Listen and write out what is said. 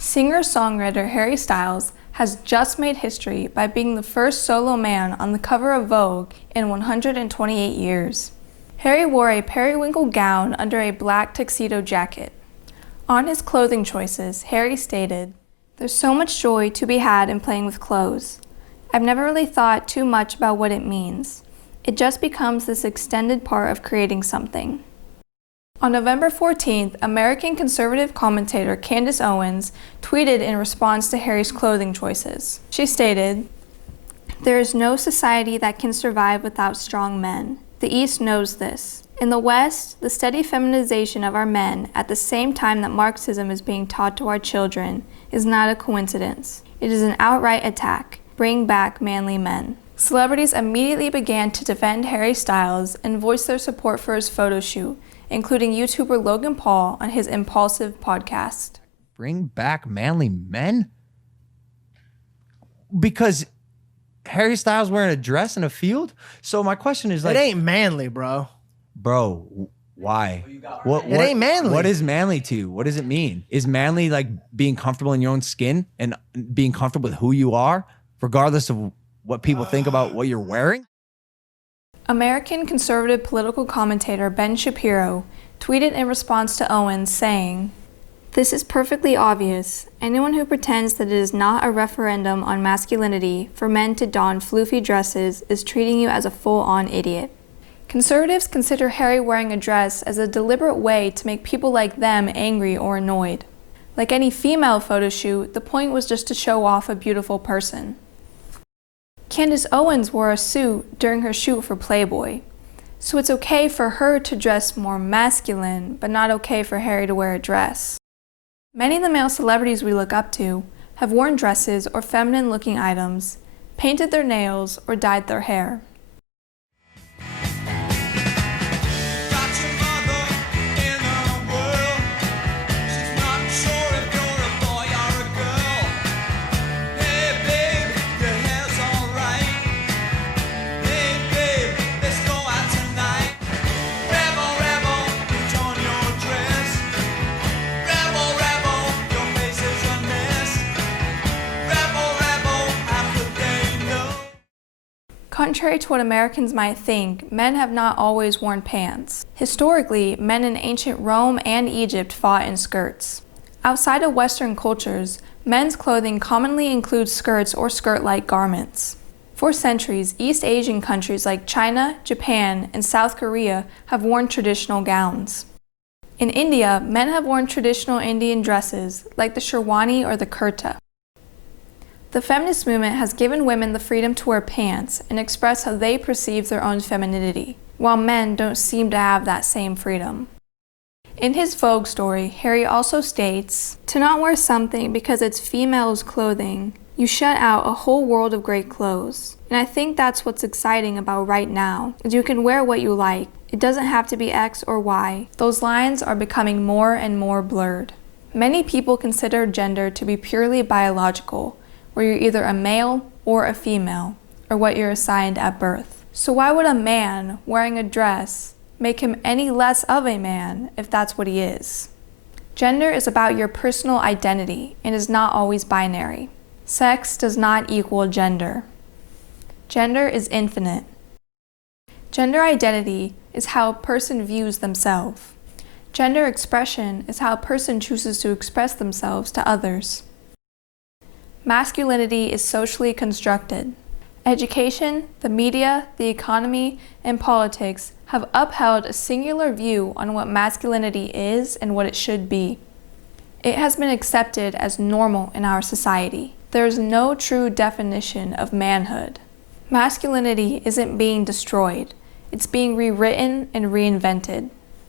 Singer-songwriter Harry Styles has just made history by being the first solo man on the cover of Vogue in 128 years. Harry wore a periwinkle gown under a black tuxedo jacket. On his clothing choices, Harry stated, "There's so much joy to be had in playing with clothes. I've never really thought too much about what it means. It just becomes this extended part of creating something." On November 14th, American conservative commentator Candace Owens tweeted in response to Harry's clothing choices. She stated, "There is no society that can survive without strong men. The East knows this. In the West, the steady feminization of our men at the same time that Marxism is being taught to our children is not a coincidence. It is an outright attack. Bring back manly men." Celebrities immediately began to defend Harry Styles and voice their support for his photo shoot, including YouTuber Logan Paul on his Impulsive podcast. Bring back manly men? Because Harry Styles wearing a dress in a field? So my question is, like, it ain't manly, bro. Bro, why? It ain't manly. What is manly to you? What does it mean? Is manly like being comfortable in your own skin and being comfortable with who you are, regardless of what people think about what you're wearing? American conservative political commentator Ben Shapiro tweeted in response to Owens saying, "This is perfectly obvious. Anyone who pretends that it is not a referendum on masculinity for men to don floofy dresses is treating you as a full-on idiot." Conservatives consider Harry wearing a dress as a deliberate way to make people like them angry or annoyed. Like any female photo shoot, the point was just to show off a beautiful person. Candace Owens wore a suit during her shoot for Playboy, so it's okay for her to dress more masculine, but not okay for Harry to wear a dress. Many of the male celebrities we look up to have worn dresses or feminine-looking items, painted their nails, or dyed their hair. Contrary to what Americans might think, men have not always worn pants. Historically, men in ancient Rome and Egypt fought in skirts. Outside of Western cultures, men's clothing commonly includes skirts or skirt-like garments. For centuries, East Asian countries like China, Japan, and South Korea have worn traditional gowns. In India, men have worn traditional Indian dresses like the sherwani or the kurta. The feminist movement has given women the freedom to wear pants and express how they perceive their own femininity, while men don't seem to have that same freedom. In his Vogue story, Harry also states, "To not wear something because it's female's clothing, you shut out a whole world of great clothes." And I think that's what's exciting about right now, is you can wear what you like. It doesn't have to be X or Y. Those lines are becoming more and more blurred. Many people consider gender to be purely biological, where you're either a male or a female, or what you're assigned at birth. So why would a man wearing a dress make him any less of a man if that's what he is? Gender is about your personal identity and is not always binary. Sex does not equal gender. Gender is infinite. Gender identity is how a person views themselves. Gender expression is how a person chooses to express themselves to others. Masculinity is socially constructed. Education, the media, the economy, and politics have upheld a singular view on what masculinity is and what it should be. It has been accepted as normal in our society. There is no true definition of manhood. Masculinity isn't being destroyed, it's being rewritten and reinvented.